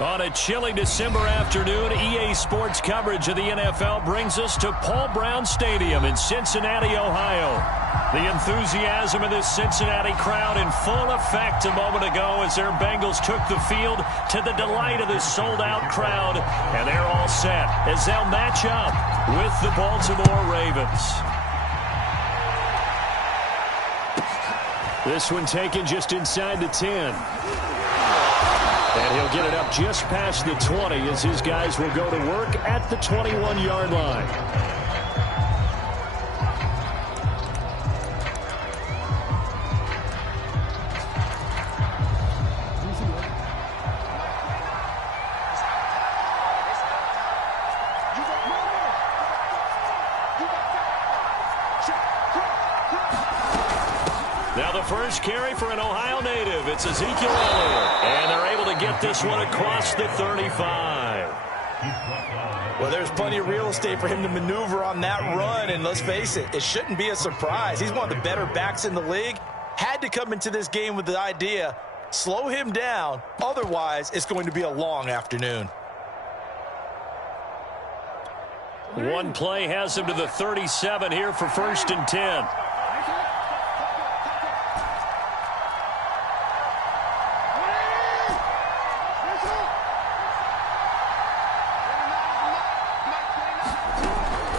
On a chilly December afternoon, EA Sports coverage of the NFL brings us to Paul Brown Stadium in Cincinnati, Ohio. The enthusiasm of this Cincinnati crowd in full effect a moment ago as their Bengals took the field to the delight of this sold-out crowd. And they're all set as they'll match up with the Baltimore Ravens. This one taken just inside the 10. And he'll get it up just past the 20 as his guys will go to work at the 21-yard line. Now the first carry for an Ohio native. It's Ezekiel Elliott. And they're able to get this one across the 35. Well, there's plenty of real estate for him to maneuver on that run. And let's face it, it shouldn't be a surprise. He's one of the better backs in the league. Had to come into this game with the idea, slow him down. Otherwise, it's going to be a long afternoon. One play has him to the 37 here for 1st and 10.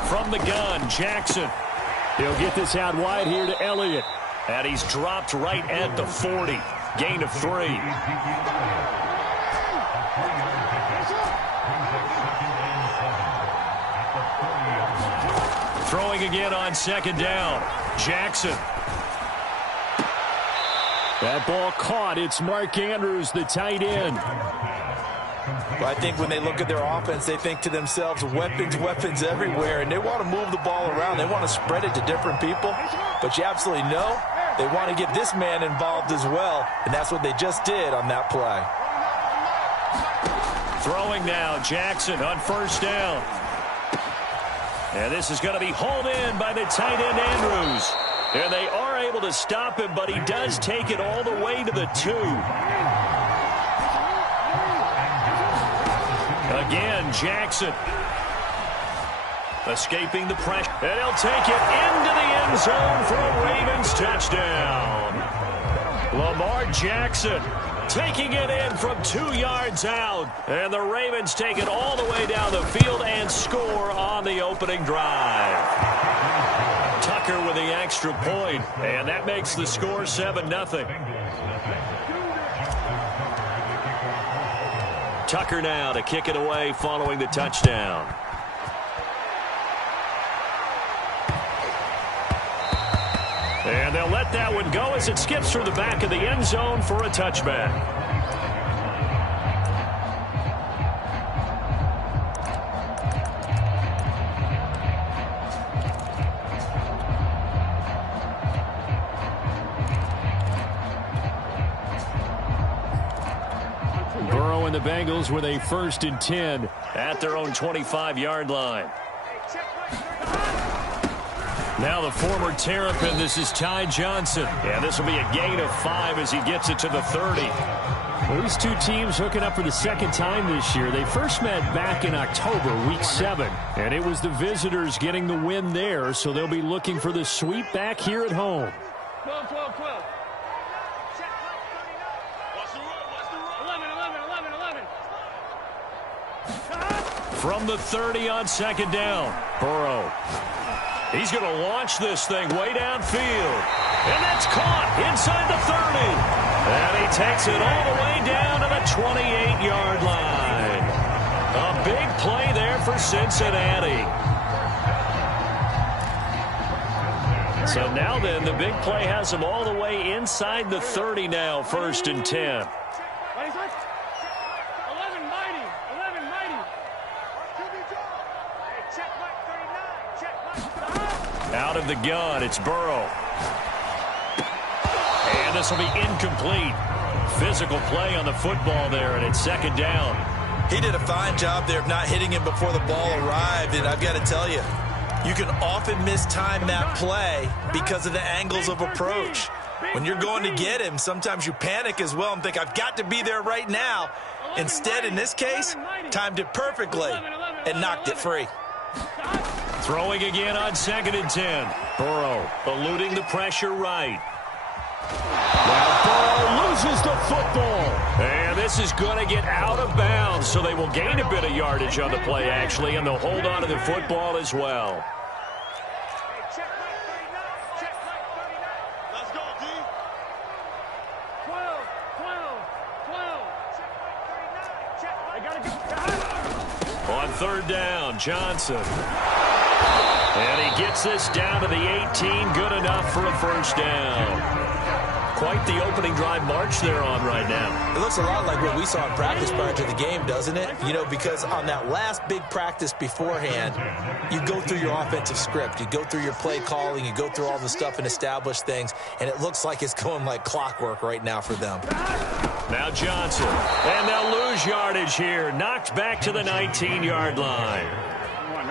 From the gun, Jackson. He'll get this out wide here to Elliott. And he's dropped right at the 40. Gain of 3. Throwing again on 2nd down. Jackson. That ball caught. It's Mark Andrews, the tight end. Well, I think when they look at their offense, they think to themselves, weapons, weapons everywhere, and they want to move the ball around. They want to spread it to different people, but you absolutely know they want to get this man involved as well, and that's what they just did on that play. Throwing now, Jackson on 1st down. And this is going to be hauled in by the tight end, Andrews. And they are able to stop him, but he does take it all the way to the 2. Again, Jackson. Escaping the pressure. And he'll take it into the end zone for a Ravens touchdown. Lamar Jackson taking it in from 2 yards out. And the Ravens take it all the way down the field and score on the opening drive. Tucker with the extra point, and that makes the score 7-0. Tucker now to kick it away following the touchdown. And they'll let that one go as it skips through the back of the end zone for a touchback. Burrow and the Bengals with a 1st and 10 at their own 25-yard line. Now the former Terrapin, this is Ty Johnson. And this will be a gain of 5 as he gets it to the 30. Well, these two teams hooking up for the second time this year. They first met back in October, week 7. And it was the visitors getting the win there, so they'll be looking for the sweep back here at home. 12, 12, 12. From the 30 on 2nd down, Burrow. He's going to launch this thing way downfield. And that's caught inside the 30. And he takes it all the way down to the 28-yard line. A big play there for Cincinnati. So now then, the big play has him all the way inside the 30 now, 1st and 10. Out of the gun, it's Burrow. And this will be incomplete. Physical play on the football there, and it's 2nd down. He did a fine job there of not hitting him before the ball arrived, and I've got to tell you, you can often mistime that play because of the angles of approach. When you're going to get him, sometimes you panic as well and think, I've got to be there right now. Instead, in this case, timed it perfectly and knocked it free. Throwing again on 2nd and 10. Burrow eluding the pressure right. Now Burrow loses the football. And this is going to get out of bounds, so they will gain a bit of yardage on the play, actually, and they'll hold on to the football as well. On 3rd down, Johnson. And he gets this down to the 18. Good enough for a first down. Quite the opening drive march they're on right now. It looks a lot like what we saw in practice prior to the game, doesn't it? You know, because on that last big practice beforehand, you go through your offensive script. You go through your play calling. You go through all the stuff and establish things. And it looks like it's going like clockwork right now for them. Now Johnson. And they'll lose yardage here. Knocked back to the 19-yard line.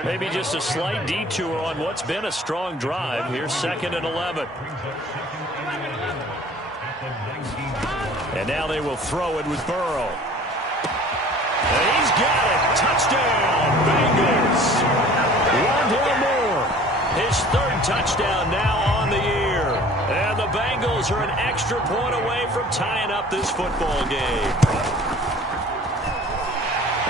Maybe just a slight detour on what's been a strong drive. Here's 2nd and 11. And now they will throw it with Burrow. And he's got it. Touchdown, Bengals. Rondale Moore, his 3rd touchdown now on the year. And the Bengals are an extra point away from tying up this football game.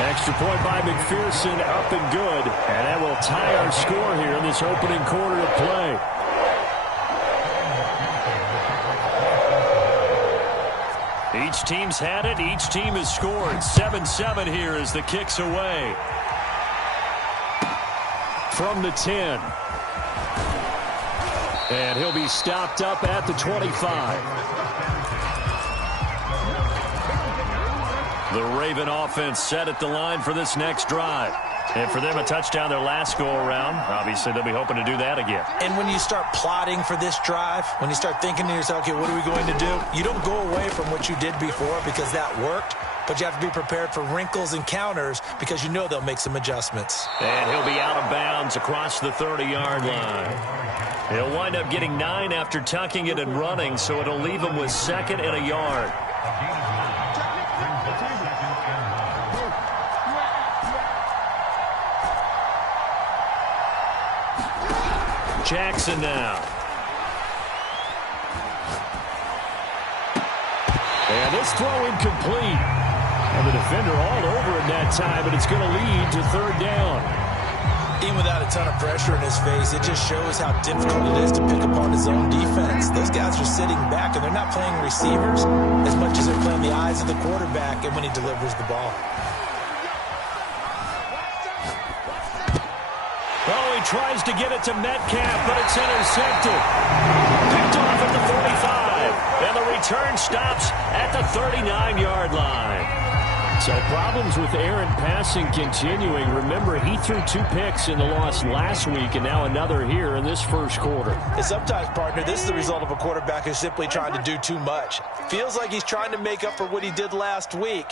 Extra point by McPherson, up and good. And that will tie our score here in this opening quarter of play. Each team's had it. Each team has scored. 7-7 here as the kick's away. From the 10. And he'll be stopped up at the 25. The Raven offense set at the line for this next drive. And for them, a touchdown their last go-around. Obviously, they'll be hoping to do that again. And when you start plotting for this drive, when you start thinking to yourself, okay, what are we going to do? You don't go away from what you did before because that worked, but you have to be prepared for wrinkles and counters because you know they'll make some adjustments. And he'll be out of bounds across the 30-yard line. He'll wind up getting 9 after tucking it and running, so it'll leave him with 2nd and a yard. Jackson now. And this throw incomplete. And the defender all over it that time, but it's going to lead to 3rd down. Even without a ton of pressure in his face, it just shows how difficult it is to pick apart his own defense. Those guys are sitting back, and they're not playing receivers as much as they're playing the eyes of the quarterback and when he delivers the ball. Oh, he tries to get it to Metcalf, but it's intercepted. Picked off at the 45. And the return stops at the 39-yard line. So problems with Aaron passing continuing. Remember, he threw 2 picks in the loss last week, and now another here in this first quarter. And sometimes, partner, this is the result of a quarterback who's simply trying to do too much. Feels like he's trying to make up for what he did last week,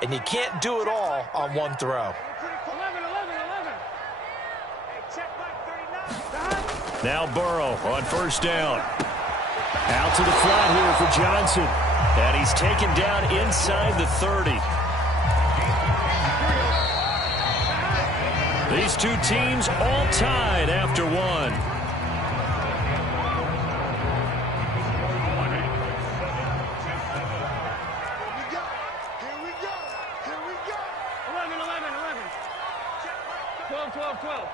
and you can't do it all on one throw. Now Burrow on 1st down. Out to the flat here for Johnson. And he's taken down inside the 30. These two teams all tied after one. Here we go. 11. 12.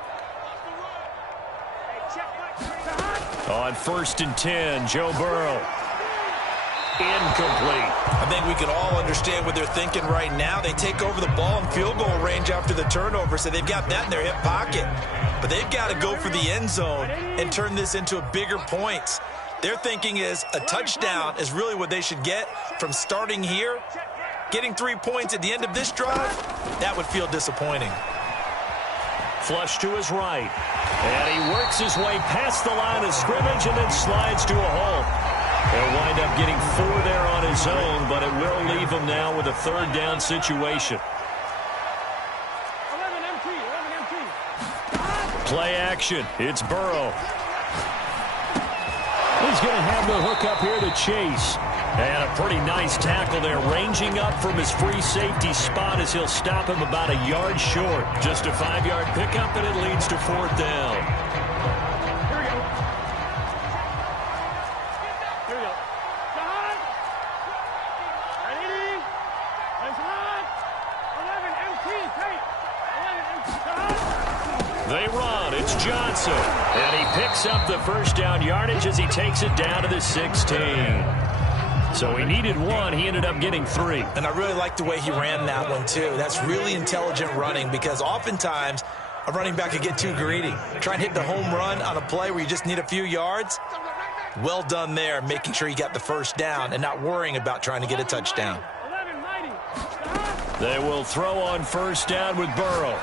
On 1st and 10, Joe Burrow. Incomplete. I think we can all understand what they're thinking right now. They take over the ball in field goal range after the turnover, so they've got that in their hip pocket. But they've got to go for the end zone and turn this into a bigger points. Their thinking is a touchdown is really what they should get from starting here. Getting 3 points at the end of this drive, that would feel disappointing. Flush to his right. And he works his way past the line of scrimmage and then slides to a halt. He'll wind up getting 4 there on his own, but it will leave him now with a 3rd down situation. 11 empty. Play action. It's Burrow. He's going to have the hook up here to Chase. And a pretty nice tackle there, ranging up from his free safety spot as he'll stop him about a yard short. Just a 5-yard pickup, and it leads to 4th down. Here we go. Here we go. Shot. Ready? Let's hot. 11 MT. Take. 11 MT. Shot. They run. It's Johnson. And he picks up the first down yardage as he takes it down to the 16. So he needed 1. He ended up getting 3. And I really like the way he ran that one, too. That's really intelligent running because oftentimes a running back can get too greedy. Try and hit the home run on a play where you just need a few yards. Well done there, making sure he got the first down and not worrying about trying to get a touchdown. 11 mighty. Shot. They will throw on first down with Burrow.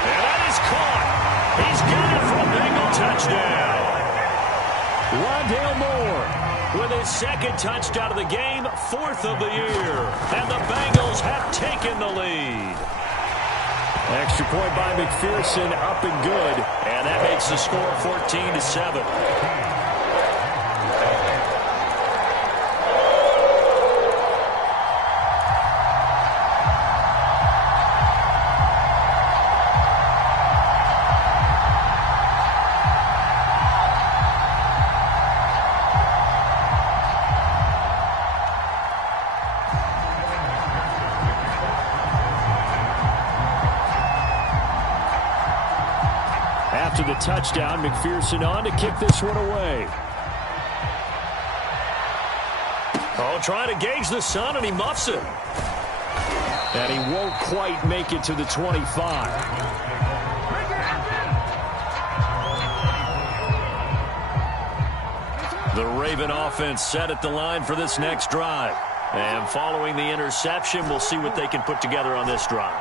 And that is caught. He's got it for a Bengal touchdown. Rondale Moore with his second touchdown of the game, 4th of the year. And the Bengals have taken the lead. Extra point by McPherson, up and good. And that makes the score 14-7. After the touchdown, McPherson on to kick this one away. Oh, trying to gauge the sun, and he muffs it. And he won't quite make it to the 25. The Raven offense set at the line for this next drive. And following the interception, we'll see what they can put together on this drive.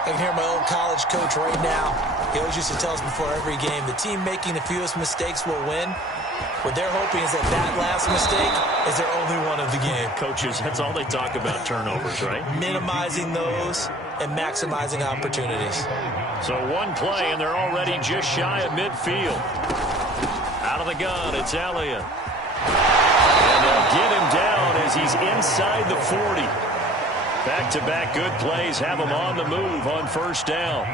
I can hear my old college coach right now. He always used to tell us before every game, the team making the fewest mistakes will win. What they're hoping is that that last mistake is their only one of the game. Coaches, that's all they talk about, turnovers, right? Minimizing those and maximizing opportunities. So one play, and they're already just shy of midfield. Out of the gun, it's Elliott. And they'll get him down as he's inside the 40. Back-to-back good plays have him on the move on first down.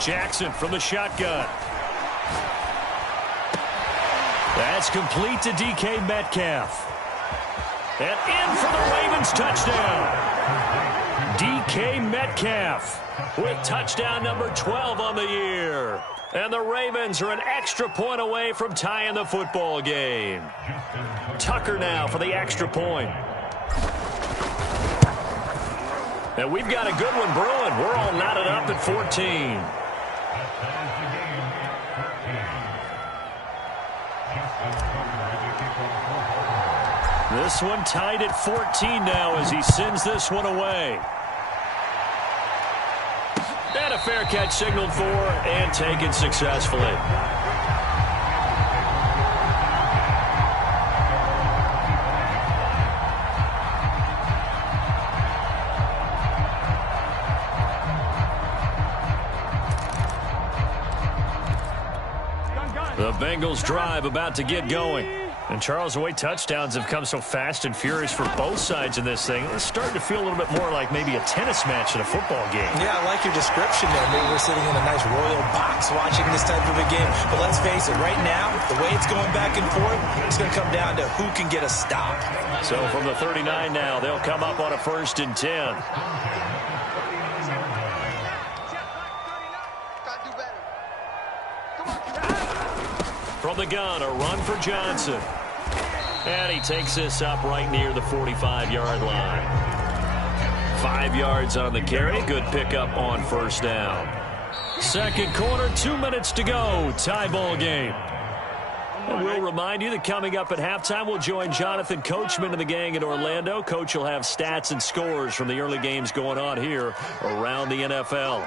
Jackson from the shotgun. That's complete to DK Metcalf. And in for the Ravens touchdown. DK Metcalf with touchdown number 12 on the year. And the Ravens are an extra point away from tying the football game. Tucker now for the extra point. And we've got a good one brewing. We're all knotted up at 14. This one tied at 14 now as he sends this one away. And a fair catch signaled for and taken successfully. The Bengals drive about to get going. And, Charles, the way touchdowns have come so fast and furious for both sides in this thing, it's starting to feel a little bit more like maybe a tennis match in a football game. Yeah, I like your description there. Maybe we're sitting in a nice royal box watching this type of a game. But let's face it, right now, the way it's going back and forth, it's going to come down to who can get a stop. So from the 39 now, they'll come up on a 1st and 10. From the gun, a run for Johnson. And he takes this up right near the 45-yard line. 5 yards on the carry. Good pickup on first down. Second quarter, 2 minutes to go. Tie ball game. And we'll remind you that coming up at halftime, we'll join Jonathan Coachman and the gang in Orlando. Coach will have stats and scores from the early games going on here around the NFL.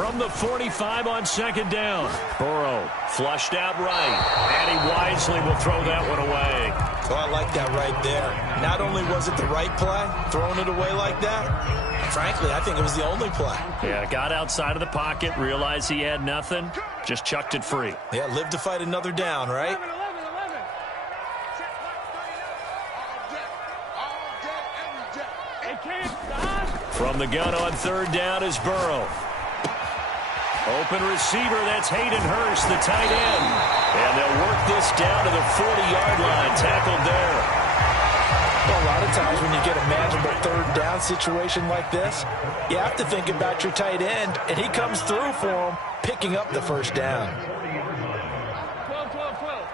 From the 45 on second down. Burrow flushed out right. And he wisely will throw that one away. Oh, I like that right there. Not only was it the right play, throwing it away like that, frankly, I think it was the only play. Yeah, got outside of the pocket, realized he had nothing, just chucked it free. Yeah, live to fight another down, right? 11, 11. Hey, kids, From the gun on third down is Burrow. Open receiver, that's Hayden Hurst, the tight end. And they'll work this down to the 40-yard line, tackled there. Well, a lot of times when you get a manageable third down situation like this, you have to think about your tight end, and he comes through for him, picking up the first down. 12.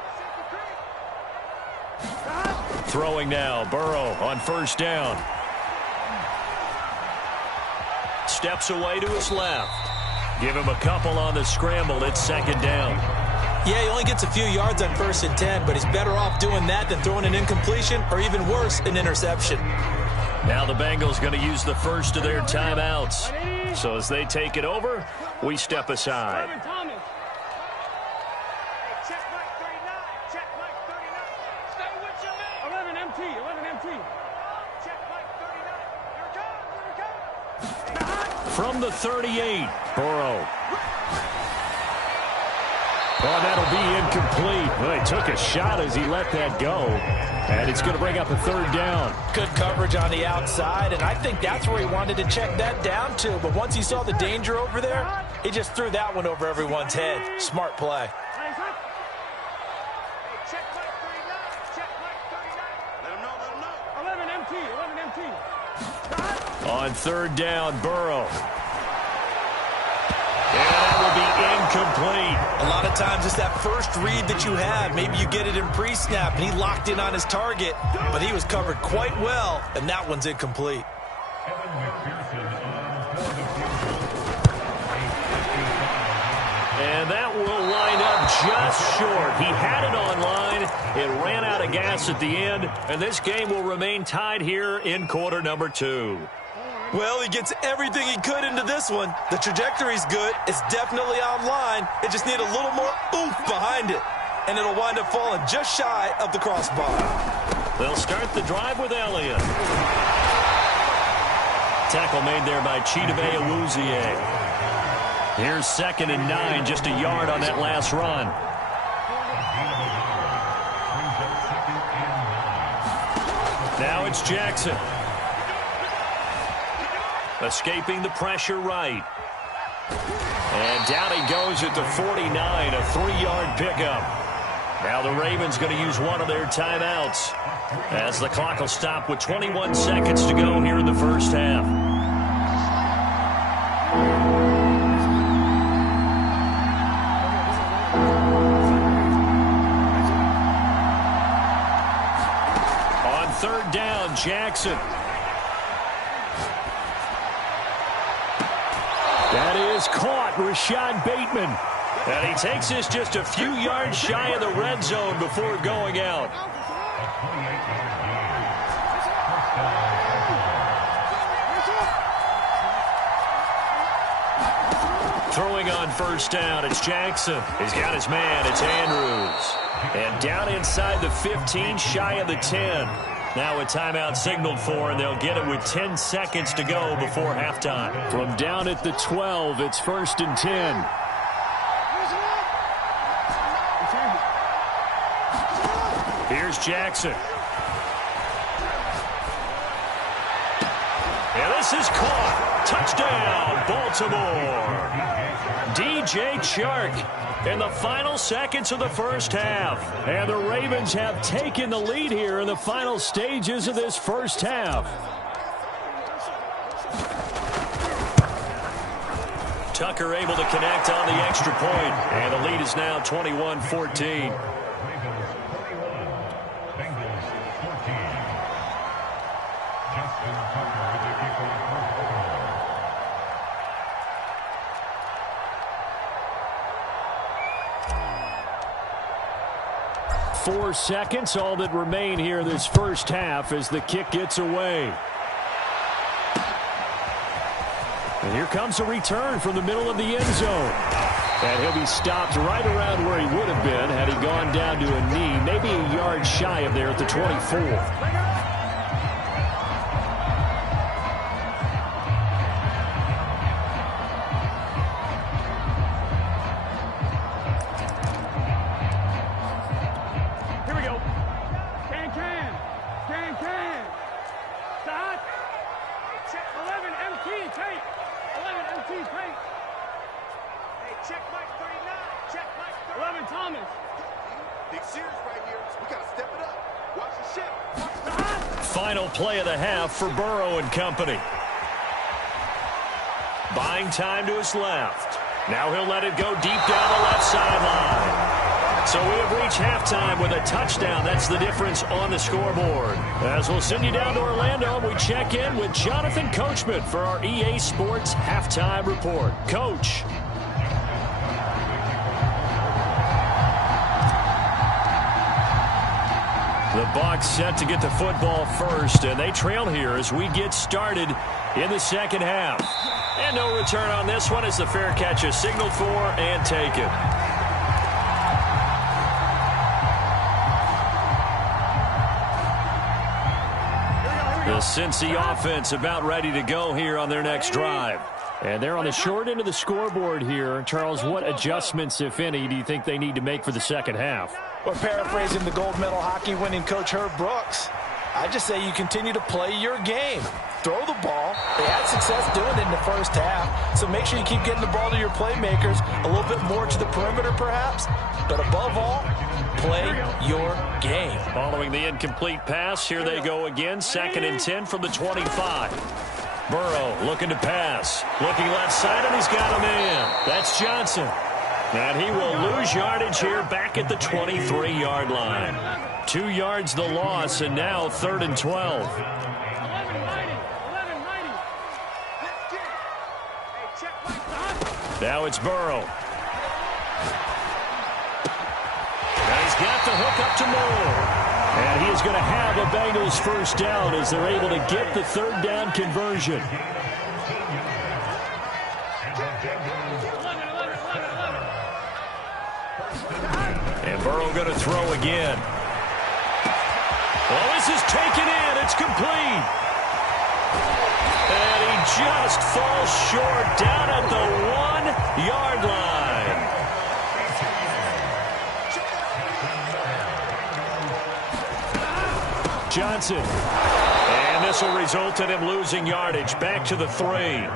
Throwing now, Burrow on first down. Steps away to his left. Give him a couple on the scramble. It's second down. Yeah, he only gets a few yards on 1st and 10, but he's better off doing that than throwing an incompletion or even worse, an interception. Now the Bengals going to use the first of their timeouts. So as they take it over, we step aside. Thomas. Check Mike 39. Check Mike 39. Stay with your man. 11 MT. Check Mike 39. Here it comes. From the 38, Burrow. Oh, that'll be incomplete. Well, he took a shot as he let that go. And it's going to bring up a third down. Good coverage on the outside, and I think that's where he wanted to check that down to. But once he saw the danger over there, he just threw that one over everyone's head. Smart play. Hey, check Mike 39. Check Mike 39. Let him know. 11 MT. On third down, Burrow. And that will be incomplete. A lot of times it's that first read that you have. Maybe you get it in pre-snap, and he locked in on his target, but he was covered quite well, and that one's incomplete. And that will line up just short. He had it on line. It ran out of gas at the end, and this game will remain tied here in quarter number 2. Well, he gets everything he could into this one. The trajectory's good. It's definitely online. It just needs a little more oomph behind it, and it'll wind up falling just shy of the crossbar. They'll start the drive with Elliott. Tackle made there by Chidobe Awuzie. Here's 2nd and 9, just a yard on that last run. Now it's Jackson. Escaping the pressure right. And down he goes at the 49, a 3-yard pickup. Now the Ravens going to use one of their timeouts as the clock will stop with 21 seconds to go here in the first half. On third down, Jackson. That is caught, Rashad Bateman. And he takes this just a few yards shy of the red zone before going out. Throwing on first down, it's Jackson. He's got his man, it's Andrews. And down inside the 15, shy of the 10. Now a timeout signaled for, and they'll get it with 10 seconds to go before halftime. From down at the 12, it's 1st and 10. Here's Jackson. And this is caught. Touchdown, Baltimore. DJ Chark in the final seconds of the first half. And the Ravens have taken the lead here in the final stages of this first half. Tucker able to connect on the extra point. And the lead is now 21-14. Four seconds, all that remain here this first half as the kick gets away. And here comes a return from the middle of the end zone. And he'll be stopped right around where he would have been had he gone down to a knee, maybe a yard shy of there at the 24. Final play of the half for Burrow and company. Buying time to his left. Now he'll let it go deep down the left sideline. So we have reached halftime with a touchdown. That's the difference on the scoreboard. As we'll send you down to Orlando, we check in with Jonathan Coachman for our EA Sports Halftime Report. Coach. The Bucs set to get the football first, and they trail here as we get started in the second half. And no return on this one as the fair catch is signaled for and taken. The Cincy offense about ready to go here on their next drive. And they're on the short end of the scoreboard here. Charles, what adjustments, if any, do you think they need to make for the second half? Or paraphrasing the gold medal hockey winning coach Herb Brooks, I just say you continue to play your game. Throw the ball. They had success doing it in the first half, so make sure you keep getting the ball to your playmakers, a little bit more to the perimeter perhaps, but above all, play your game. Following the incomplete pass, here they go again, 2nd and 10 from the 25. Burrow looking to pass. Looking left side, and he's got a man. That's Johnson. And he will lose yardage here back at the 23-yard line. 2 yards the loss, and now 3rd and 12. Now it's Burrow. And he's got the hook up to Moore. And he is going to have a Bengals first down as they're able to get the 3rd down conversion. And Burrow going to throw again. Well, this is taken in. It's complete. And he just falls short down at the 1-yard line. Johnson. And this will result in him losing yardage back to the 3.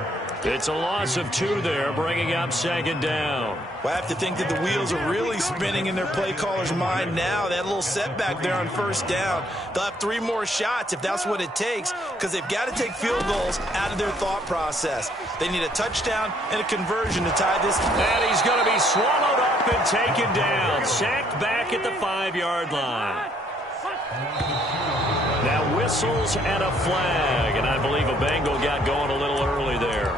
It's a loss of 2 there, bringing up 2nd down. Well, I have to think that the wheels are really spinning in their play caller's mind now. They had a little setback there on 1st down. They'll have 3 more shots if that's what it takes, because they've got to take field goals out of their thought process. They need a touchdown and a conversion to tie this. And he's going to be swallowed up and taken down. Sacked back at the 5-yard line. Now whistles and a flag, and I believe a Bengal got going a little early there.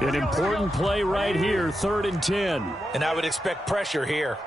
An important play right here, 3rd and 10. And I would expect pressure here.